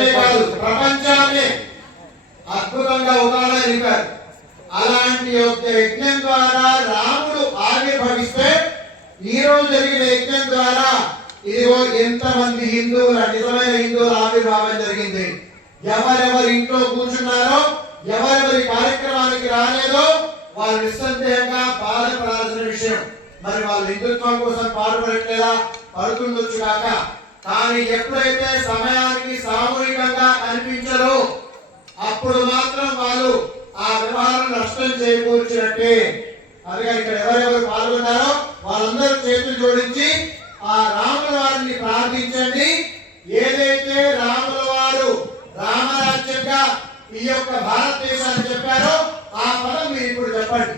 దేశాన్ని కాదు ప్రపంచాన్ని అద్భుతంగా ఉదాహరణ చెప్పారు. అలాంటి యొక్క యజ్ఞం ద్వారా రాముడు ఆవిర్భవిస్తే ఈ రోజు జరిగిన యజ్ఞం ద్వారా ఇదిగో ఎంతమంది హిందువుల నిజమైన హిందువుల ఆవిర్భావం జరిగింది. ఎవరెవరి ఇంట్లో కూర్చున్నారో, ఎవరెవరి కార్యక్రమానికి రాలేదో వాళ్ళు నిస్సందేహంగా బాధపడాల్సిన విషయం. మరి వాళ్ళు హిందుత్వం కోసం పాటుపడట్లేదా? పడుతుండొచ్చు కాక, కానీ ఎప్పుడైతే సమయానికి సామూహికంగా కనిపించరో అప్పుడు మాత్రం వాళ్ళు ఆ వ్యవహారం నష్టం చేకూర్చినట్టే. అందుకని ఇక్కడ ఎవరెవరు పాల్గొన్నారో వాళ్ళందరూ చేతులు జోడించి ఆ రాముల వారిని ప్రార్థించండి. ఏదైతే రాముల వారు రామరాజ్యంగా ఈ యొక్క భారతదేశాన్ని చెప్పారో ఆ పదం మీరు ఇప్పుడు చెప్పండి.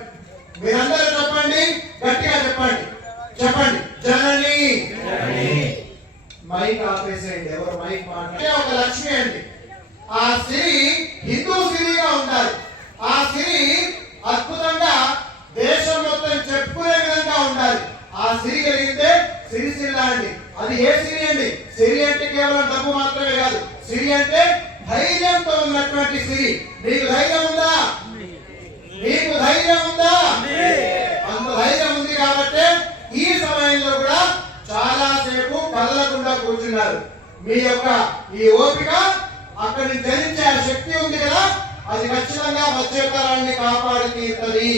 మీరందరూ చెప్పండి, గట్టిగా చెప్పండి. చెప్పండి, జనని. మైక్ ఆపేసేయండి, ఎవరు మైక్ మాట్లాడే. ఒక లక్ష్మి అండి. ఆ స్త్రీ హిందూ స్త్రీగా ఉండాలి. ఆ స్త్రీ అద్భుతంగా దేశం మొత్తం చెప్పుకునే విధంగా ఉండాలి. ఆ స్త్రీ కలిగితే సిరిసిల్ల అండి. అది ఏ స్త్రీ అండి? స్త్రీ అంటే కేవలం డబ్బు మాత్రమే కాదు. స్త్రీ అంటే ధైర్యంతో ఉన్నటువంటి స్త్రీ. నీకు ధైర్యం ఉందా? నీకు ధైర్యం ఉందా? అంత ధైర్యం ఉంది కాబట్టి ఈ సమయంలో కూడా చాలా సేపు కదలకుండా కూర్చున్నారు. మీ యొక్క ఈ ఓపిక అక్కడిని ధరించే శక్తి ఉంది కదా, అది ఖచ్చితంగా వచ్చే తరాన్ని కాపాడి తీరుతుంది.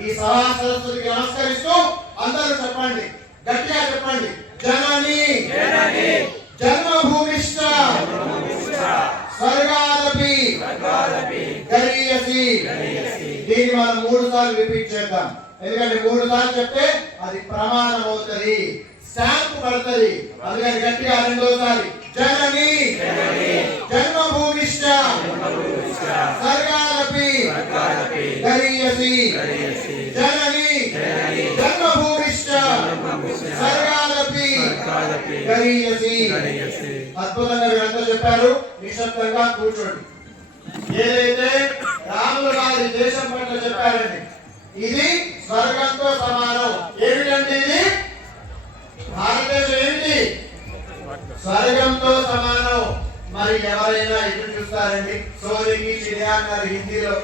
ఈ సభా సరస్వతికి నమస్కరిస్తూ అందరూ చెప్పండి, గట్టిగా చెప్పండి, జనని జన్మభూమిష్ట స్వర్గాదపి గరీయసి. దీన్ని మనం 3 సార్లు రిపీట్ చేద్దాం. ఎందుకంటే 3 సార్లు చెప్తే అది ప్రమాణం అవుతుంది, స్టాంప్ పడుతుంది. అందుకని గట్టిగా 2సారి జనని జన్మభూమిష్ట స్వర్గాదపి గరీయసి. జనని జన్మభూమిష్ట స్వర్గాదపి గరీయసి. అద్భుతంగా వీరంతా చెప్పారు. నిశ్శబ్దంగా కూర్చోండి. ఏదైతే రాములు గారి దేశం పట్ల చెప్పారండి, ఇది స్వర్గంతో సమానం. ఏమిటండి ఇది? భారతదేశం ఏమిటి? స్వర్గంతో సమానం. మరి ఎవరైనా ఎదురు చూస్తారండి? సోనికి చిడియా అన్నారు హిందీలో.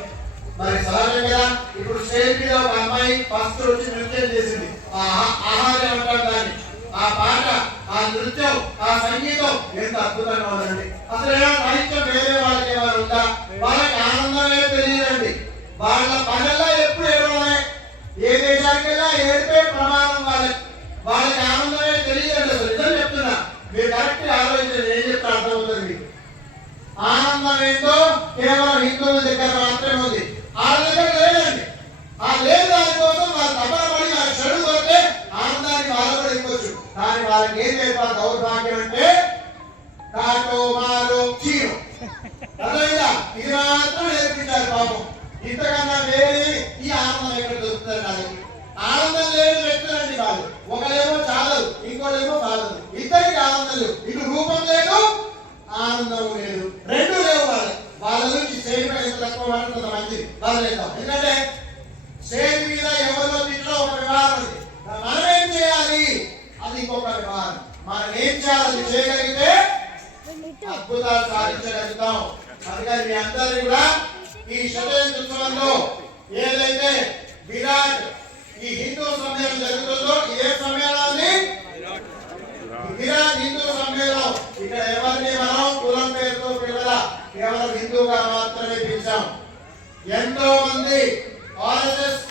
మరి సహజం కదా. ఇప్పుడు స్టేజ్ మీద ఒక అమ్మాయి ఫస్ట్ వచ్చి నృత్యం చేసింది. ఆహారం అంటారు దాన్ని. ఆ పాట, ఆ నృత్యం, ఆ సంగీతం ఎంత అద్భుతంగా ఉందండి. అసలు ఏమైనా సాహిత్యం వేరే వాళ్ళకి ఏమైనా ఉందా? వాళ్ళకి ఆనందమే తెలియదండి. వాళ్ళ పనుల్లో ఎప్పుడు ఏడవలే. ఏ దేశానికి వెళ్ళా ఏడిపే ప్రమాణం వాళ్ళకి. వాళ్ళకి ఆనందమే తెలియదండి. అసలు నిజం చెప్తున్నా, మీరు కరెక్ట్ ఆలోచించండి. ఏం చెప్తే అర్థమవుతుంది మీకు. ఆనందం ఏంటో కేవలం హిందువుల దగ్గర మాత్రమే ఉంది, వాళ్ళ దగ్గర లేదండి. ఆ లేదు దానికోసం వాళ్ళు తపన పడి వాళ్ళ చెడు కొడితే ఆనందానికి వాళ్ళు కూడా ఇవ్వచ్చు. కానీ వాళ్ళకి ఏం చెప్పాలి? దౌర్భాగ్యం అంటే కాటో మారో చీరో. అర్థమైందా? ఇది మాత్రం నేర్పించారు పాపం. ఇంతకన్నా వేరే ఈ ఆనందం ఎక్కడ దొరుకుతుంది? వాళ్ళకి ఆనందం లేని వ్యక్తులండి వాళ్ళు. ఒకరేమో చాలదు, ఇంకోటేమో చాలదు. ఇద్దరికి ఆనందం లేదు. ఇటు రూపం లేదు, ఆనందం లేదు, రెండు లేవు వాళ్ళకి. వాళ్ళ నుంచి స్టేజ్ మీద ఎంత తక్కువ మాట్లాడుతుంది మంచిది వదిలేద్దాం. ఎందుకంటే స్టేజ్ మీద ఎవరిలో దీంట్లో ఒక వ్యవహారం ఉంది. మనం ఏం చేయాలి? అది ఇంకొక వ్యవహారం. మనం ఏం చేయాలి? చేయగలిగితే అద్భుతాలు సాధించగలుగుతాం. అందుకని మీ అందరినీ కూడా ఈ శతజయంతి ఉత్సవంలో ఏదైతే విరాట్ ఈ హిందూ సమ్మేళనం జరుగుతుందో, ఏ సమ్మేళనాన్ని? విరాట్ హిందూ సమ్మేళనం. ఇక్కడ ఎవరిని మనం కులం పేరుతో పిలవల, కేవలం హిందూగా మాత్రమే పిలిచాం. ఎంతో మంది ఆర్ఎస్ఎస్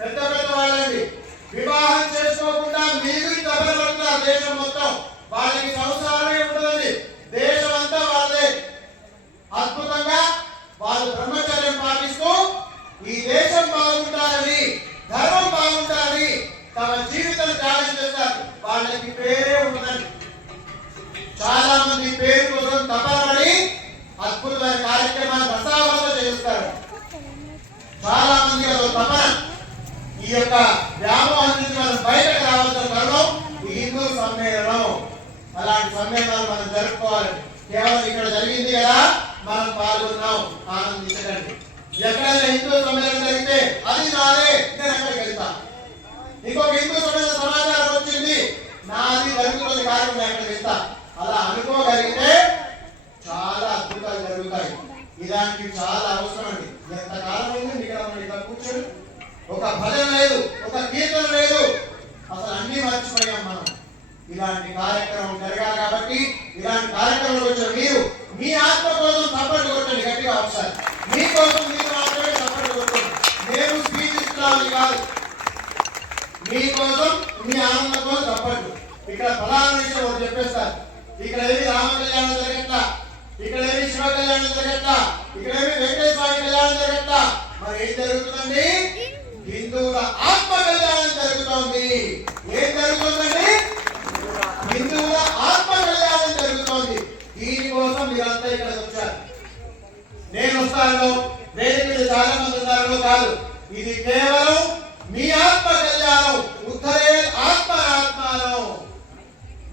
పెద్ద పెద్ద వాళ్ళండి వివాహం చేసుకోకుండా మీరు తపన పడుతున్నారు దేశం మొత్తం. వాళ్ళకి సంసారమే ఉంటుందండి, దేశం అంతా వాళ్ళే. అద్భుతంగా వాళ్ళు బ్రహ్మచర్యం పాటిస్తూ ఈ దేశం బాగుంటారని, ధర్మం బాగుంటారని తమ జీవితం త్యాగం చేస్తారు. వాళ్ళకి పేరే ఉండదండి. చాలా మంది పేరు కోసం తపనపడి అద్భుతమైన కార్యక్రమాన్ని రసావస చేస్తారు. చాలా మంది తపన. ఈ యొక్క వ్యామోహం నుంచి మనం బయటకు రావాల్సిన తరుణం ఈ హిందూ సమ్మేళనం. అలాంటి సమ్మేళనాలు మనం జరుపుకోవాలి. కేవలం ఇక్కడ జరిగింది కదా, మనం పాల్గొన్నాం, ఆనందించకండి. ఎక్కడైనా హిందూ సమ్మేళనం జరిగితే అది నాదే, నేను ఎక్కడికి వెళ్తా. ఇంకొక హిందూ సమ్మేళన సమాచారం వచ్చింది, నాది జరుగుతున్న కార్యక్రమం ఎక్కడికి వెళ్తా. అలా అనుకోగలిగితే ఇలాంటివి చాలా అవసరం అండి. ఎంతకాలం అయింది ఇక్కడ కూర్చొని ఒక భజన లేదు, ఒక కీర్తన లేదు, అసలు అన్ని మర్చిపోయాం మనం. ఇలాంటి కార్యక్రమం జరగాలి కాబట్టి ఇలాంటి కార్యక్రమాలు వచ్చిన మీరు మీ ఆత్మ కోసం సపోర్ట్ కొట్టండి గట్టిగా ఒకసారి. మీకోసం మీరు మాత్రమే సపోర్ట్ కొట్టండి. నేను స్పీచ్ ఇస్తున్నాను కాదు, మీకోసం మీ ఆనందం కోసం సపోర్ట్. ఇక్కడ ప్రధాన విషయం ఒకటి చెప్పేస్తారు. ఇక్కడ ఏమి రామ కళ్యాణం జరగట్లా, ఇక్కడ ఏమి శివ కళ్యాణం జరగట్లా, ఇక్కడ ఏమి వెంకటేశ్వర స్వామి కళ్యాణం జరగట్లా. మరి ఏం జరుగుతుందండి? హిందువుల ఆత్మ కళ్యాణం జరుగుతోంది. ఏం జరుగుతుందండి? హిందువుల ఆత్మ కళ్యాణం జరుగుతోంది. దీనికోసం మీరంతా ఇక్కడికి వచ్చారు. నేను వస్తాను, వేదిక మీద చాలా మంది ఉన్నారో కాదు, ఇది కేవలం మీ ఆత్మ కళ్యాణం. ఉద్ధరే ఆత్మానం,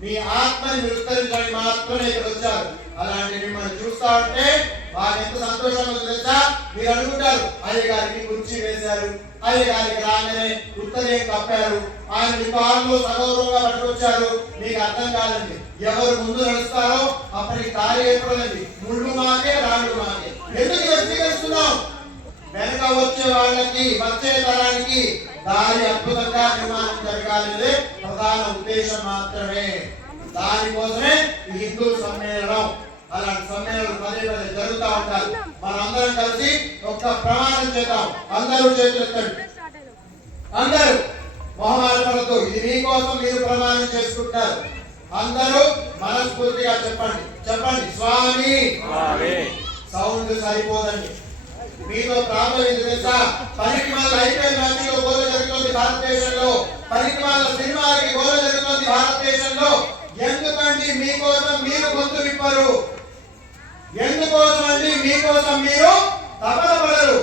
మీ ఆత్మని విస్తరించడానికి మాత్రమే ఇక్కడ వచ్చారు. అలాంటి మిమ్మల్ని చూస్తా ఉంటే మాకు ఎంత సంతోషంగా తెలుసా? మీరు అనుకుంటారు అయ్య గారికి కుర్చీ వేశారు, అయ్య గారికి రాగానే ఉత్తరే కప్పారు, ఆయన కారులో సగౌరవంగా పట్టుకొచ్చారు. మీకు అర్థం కాదండి. ఎవరు ముందు నడుస్తారో అప్పటికి దారి ఏర్పడదండి. ముళ్ళు మాకే రాళ్ళు మాకే. ఎందుకు వ్యక్తీకరిస్తున్నాం? వెనక వచ్చే వాళ్ళకి, వచ్చే తరానికి దారి అద్భుతంగా నిర్మాణం జరగాలనేదే ప్రధాన ఉద్దేశం మాత్రమే. దానికోసమే ఈ హిందూ సమ్మేళనం. అలాంటి సమ్మేళనం పదే పదే జరుగుతూ ఉంటారు. మనందరం కలిసి ఒక్క ప్రమాణం చేద్దాం. అందరూ చేతులు ఎత్తండి, అందరూ మొహమాటపడద్దు. ఇది మీకోసం మీరు ప్రమాణం చేసుకుంటారు. అందరూ మనస్ఫూర్తిగా చెప్పండి. చెప్పండి, స్వామి. సౌండ్ సరిపోదండి. మీతో ప్రాబ్లం ఏంటి తెలుసా? పరిక్రమాల ఐపీఎల్ మ్యాచ్లో గోల జరుగుతుంది భారతదేశంలో, పరిక్రమాల సినిమాలకి గోల జరుగుతుంది భారతదేశంలో. ఎందుకండి మీకోసం మీరు గొంతు విప్పరు? ఎందుకోసం అండి మీకోసం మీరు తపన పడరు?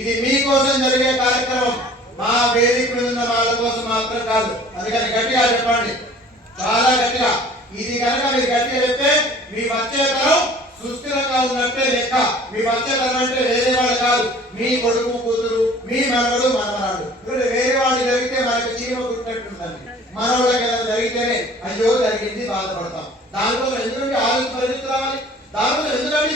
ఇది మీకోసం జరిగే కార్యక్రమం, మా వేదిక మీద ఉన్న వాళ్ళ కోసం మాత్రం కాదు. అందుకని గట్టిగా చెప్పండి, చాలా గట్టిగా. ఇది కనుక మీరు గట్టిగా చెప్తే మీ వచ్చే తరం సుస్థిరంగా ఉన్నట్టే లెక్క. మీ వచ్చే తరం అంటే వేరే వాళ్ళు కాదు, మీ కొడుకు కూతురు, మీ మనవడు మనవరాడు. వేరే వాళ్ళు జరిగితే మనకి చీమ కుట్టినట్టుందండి. మనవాళ్ళకి ఎలా జరిగితేనే అయ్యో జరిగింది బాధపడతాం. దానికోసం ఎందుకంటే ఆలోచన పరిగెత్తు రావాలి, దానికోసం ఎందుకంటే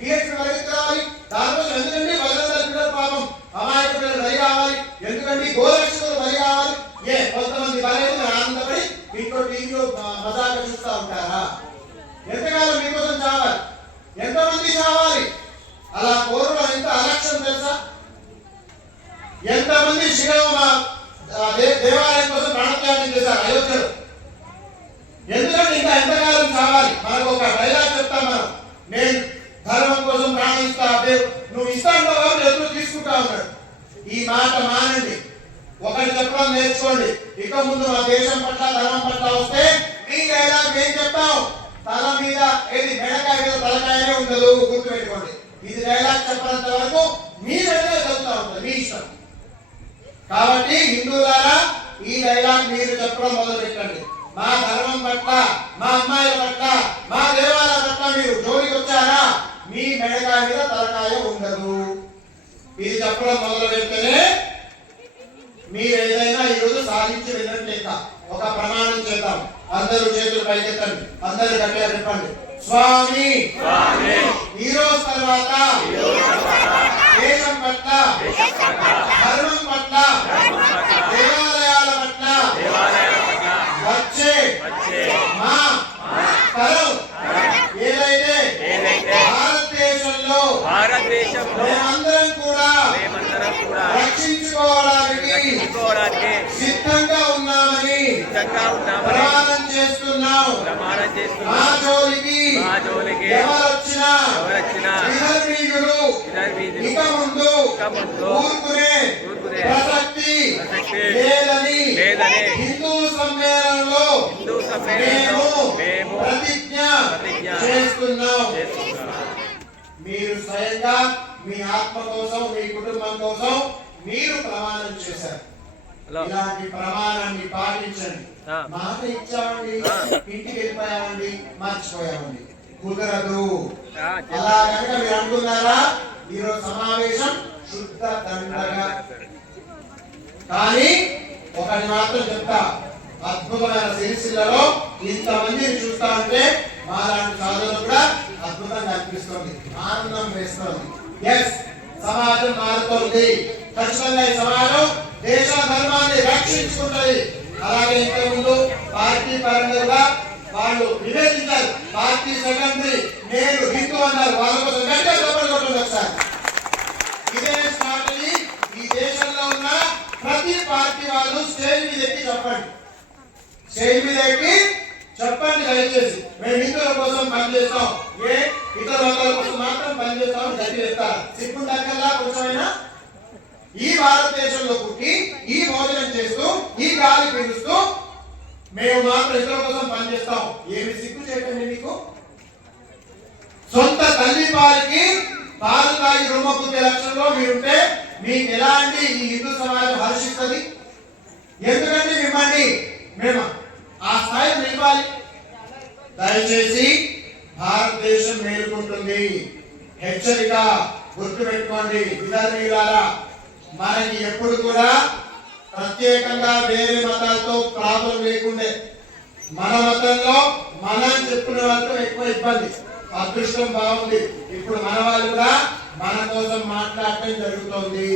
బిహెచ్పి పరిగెత్తు రావాలి, దానికోసం ఎందుకంటే వదిలేదారి పిల్లలు పాపం అమాయక పిల్లలు బలి కావాలి, ఎందుకంటే గోరక్షకులు బలి కావాలి. కొంతమంది బలైన ఆనందపడి ఇంట్లో టీవీలో మజాగా చూస్తూ ఉంటారా? ఎంతకాలం మీకోసం చావాలి? ఎంతమంది చావాలి? అలా కోరులో ఎంత అలక్ష్యం తెలుసా? ఎంతమంది దేవాలయం కోసం ప్రాణత్యాగం చేశారు అయోధ్యలో. ఎందుకంటే ఇంకా ఎంతకాలం చావాలి? మనకు ఒక డైలాగ్ చెప్తాం మనం, నేను ధర్మం కోసం ప్రాణం ఇస్తా, నువ్వు ఇస్తాను కాబట్టి ఎదురు తీసుకుంటా ఉన్నాడు. ఈ మాట మానండి, ఒకటి చెప్పడం నేర్చుకోండి. ఇక ముందు మా దేశం పట్ల, ధర్మం పట్ల వస్తే మీ డైలాగ్ ఏం చెప్తాం? తల మీద ఏది మెడకాయ మీద తలకాయనే ఉండదు, గుర్తుపెట్టుకోండి. ఇది డైలాగ్ చెప్పనంత వరకు మీ వెంటనే చెప్తా ఉంటుంది, మీ ఇష్టం. కాబట్టి హిందువులారా, ఈ డైలాగ్ మీరు చెప్పడం మొదలు పెట్టండి. మా ధర్మం పట్ల, మా అమ్మాయిల పట్ల, మా దేవాలయ పట్ల మీరు జోలికి వచ్చారా, మీ మెడకాయ మీద తలకాయ ఉండదు. ఇది చెప్పడం మొదలు పెడితేనే మీరు ఏదైనా ఈరోజు సాధించి వెళ్ళట్లేక. ఒక ప్రమాణం చేద్దాం. అందరూ చేతులు పైకెత్తండి, అందరూ గట్టిగా చెప్పండి, స్వామి. ఈ రోజు తర్వాత దేశం పట్ల, ధర్మం పట్ల, దేవాలయాల పట్ల వచ్చే మా తరం ఏదైతే భారతదేశంలో మేమందరం కూడా రక్షించుకోవడానికి సిద్ధంగా ఉన్నామని ప్రమాణం చేస్తున్నాం. మా జోలికి ఎవరొచ్చినా విధర్మీయులు ఇక ముందు ఊరుకునే ప్రసక్తి లేదని హిందూ సమ్మేళనంలో మేము ప్రతిజ్ఞ చేస్తున్నాం. మీరు స్వయంగా మీ ఆత్మ కోసం, మీ కుటుంబం కోసం మీరు ప్రమాణం చేశారు. ఇలాంటి ప్రమాణాన్ని పాటించండి. మాట ఇచ్చామండి, ఇంటికి వెళ్ళిపోయామండి, మర్చిపోయామండి, కుదరదు. అలా కనుక మీరు అనుకున్నారా, ఈరోజు సమావేశం శుద్ధ దండగా. కానీ ఒకటి మాత్రం చెప్తా, అద్భుతమైన సిరిసిల్లలో ఇంతమందిని చూస్తా ఉంటే మాలాంటి సాధనలు కూడా అద్భుతంగా అనిపిస్తుంది, ఆనందం వేస్తుంది. ఎస్, సమాజం మారుతోంది. ఖచ్చితంగా ఈ సమాజం దేశ ధర్మాన్ని రక్షించుకుంటుంది. అలాగే ఇంతకుముందు పార్టీ పరంగా వాళ్ళు నివేదించారు, పార్టీ సెకండరీ, నేను హిందూ అన్నారు. వాళ్ళ కోసం గట్టిగా చెప్పండి ఒకసారి. ఇదే స్ట్రాటజీ ఈ దేశంలో ఉన్న ప్రతి పార్టీ వాళ్ళు స్టేజ్ మీద ఎక్కి చెప్పండి, స్టేజ్ మీద ఎక్కి చెప్పండి దయచేసి, మేము హిందువుల కోసం పనిచేస్తాం, ఏ ఇతర వర్గాల కోసం మాత్రం పనిచేస్తాం గట్టి చెప్తారు. సిగ్గుండక్కల్లా కొంచెమైనా ఈ భారతదేశంలో పుట్టి ఈ భోజనం చేస్తూ ఈ గాలి పీలుస్తూ మేము మాత్రం ఇతరుల కోసం పనిచేస్తాం. ఏమి సిగ్గు చెప్పండి మీకు? సొంత తల్లి పాలకి పాలు తాగి రొమ్మకునే లక్ష్యంలో మీరుంటే మీకు ఎలాంటి ఈ హిందూ సమాజం హర్షిస్తుంది? ఎందుకంటే మిమ్మల్ని మేము ఆ స్థాయిలో నిలవాలి. దయచేసి భారతదేశం మేలుకుంటుంది. హెచ్చరిక గుర్తుపెట్టుకోండి విధానీయులారా, మనకి ఎప్పుడు కూడా ప్రత్యేకంగా వేరే మతాలతో ప్రాబ్లం లేకుండే, మన మతంలో మనం చెప్పుకునే వాళ్ళతో ఎక్కువ ఇబ్బంది. అదృష్టం బాగుంది, ఇప్పుడు మన వాళ్ళు కూడా మన కోసం మాట్లాడటం జరుగుతోంది.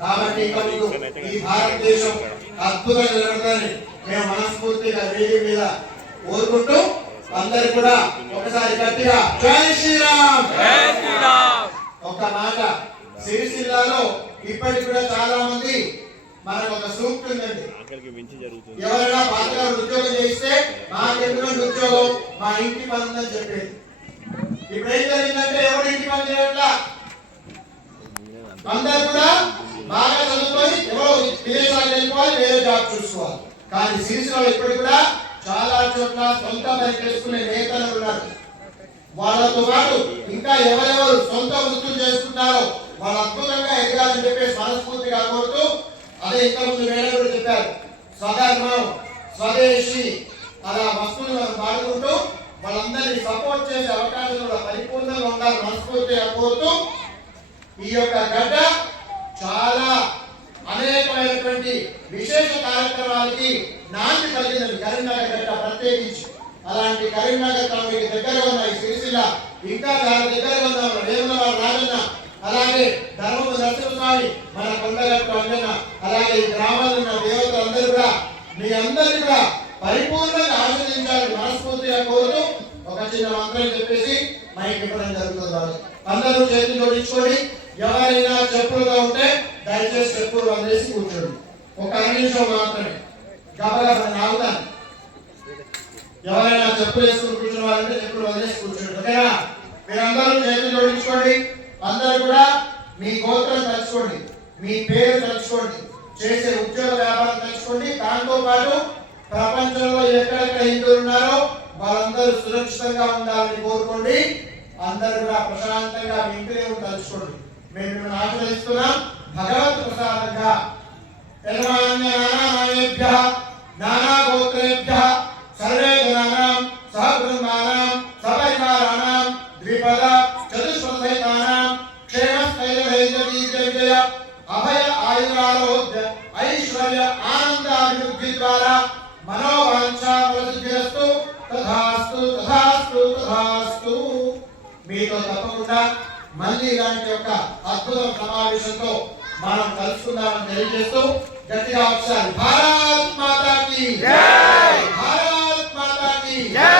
కాబట్టి ఇక మీకు ఈ భారతదేశం అద్భుతంగా జరుగుతుందని మేము మనస్ఫూర్తిగా వేడి మీద కోరుకుంటూ అందరు కూడా ఒకసారి గట్టిగా జై శ్రీరామ్. ఒక మాట, సిరిసిల్లాలో ఇప్పటికి కూడా చాలా మంది మనకు ఒక సూక్తి ఉందండి, ఎవరైనా పాతగారు ఉద్యోగం చేస్తే మాకెందుకు ఉద్యోగం, మా ఇంటి పని ఉందని చెప్పేది. ఇప్పుడు ఏం జరిగిందంటే ఎవరు ఇంటి పని చేయట్లా, అందరు కూడా బాగా చదువుకొని ఎవరో విదేశాలకు వెళ్ళిపోవాలి, వేరే జాబ్ చూసుకోవాలి. కానీ సిరిసిలో ఇప్పటికి కూడా చాలా చోట్ల సొంత పని చేసుకునే నేతలు ఉన్నారు. వాళ్ళతో పాటు ఇంకా ఎవరెవరు సొంత వృత్తులు చేసుకుంటారో వాళ్ళు అద్భుతంగా ఎదగాలని చెప్పేసి మనస్ఫూర్తిగా కోరుతూ, అదే ఇంతకుముందు వేరే కూడా చెప్పారు, స్వధర్మం స్వదేశీ అలా వస్తువులు మనం పాడుకుంటూ వాళ్ళందరినీ సపోర్ట్ చేసే అవకాశం కూడా పరిపూర్ణంగా ఉండాలి మనస్ఫూర్తిగా కోరుతూ, ఈ యొక్క గడ్డ చాలా అనేకమైనటువంటి విశేష కార్యక్రమాలకి నాంది కలిగిందండి. కరీంనగర్ గడ్డ ప్రత్యేకించి అలాంటి కరీంనగర్ మీకు దగ్గరగా ఉన్న ఈ సిరిసిల్ల, ఇంకా చాలా దగ్గరగా ఉన్న వేములవాడ రాజన్న, అలాగే ధర్మపు నరసింహస్వామి, మన కొండగట్టు అంజన్న, అలాగే ఈ గ్రామాల్లో ఉన్న దేవతలందరూ కూడా మీ అందరినీ కూడా పరిపూర్ణంగా ఆశీర్వదించాలని మనస్ఫూర్తిగా కోరుతూ ఒక చిన్న మంత్రం చెప్పేసి మైక్ ఇవ్వడం జరుగుతుంది. అందరూ చేతులు జోడించుకొని ఎవరైనా చెప్పులుగా ఉంటే దయచేసి చెప్పులు వదిలేసి కూర్చోండి. ఒక 5 నిమిషం మాత్రమే గబగబా నాగుతాను. ఎవరైనా చెప్పులు వేసుకుని కూర్చున్న వాళ్ళంటే చెప్పులు వదిలేసి కూర్చోండి. ఓకేనా? మీరందరూ చేతులు జోడించుకోండి. అందరూ కూడా మీ గోత్రం తలుచుకోండి, మీ పేరు తలుచుకోండి, చేసే ఉద్యోగ వ్యాపారం తలుచుకోండి. దాంతో పాటు ప్రపంచంలో ఎక్కడెక్కడ హిందువులు ఉన్నారో వాళ్ళందరూ సురక్షితంగా ఉండాలని కోరుకోండి. అందరూ కూడా ప్రశాంతంగా మీ ఇంటినే తలుచుకోండి. మేము మిమ్మల్ని ఆశీర్వదిస్తున్నాం భగవత్ ప్రసాదంగా. నానాభ్య నానా గోత్రేభ్య సర్వే జనానాం సహకుటుంబానాం సపరివారాణాం ద్విపద చతుష్పథైతానాం క్షేమస్థైర్యజయ అభయ ఆయురారోగ్య ఐశ్వర్య ఆనందాభివృద్ధి ద్వారా మనోవాంఛాఫలసిద్ధిరస్తు. తథాస్తు తథాస్తు తథాస్తు. మీతో తప్పకుండా మళ్ళీ ఇలాంటి ఒక అద్భుత సమావేశంతో మనం కలుసుకుందామని తెలియజేస్తూ గట్టిగా ఒకసారి భారత్ మాతా కీ జై.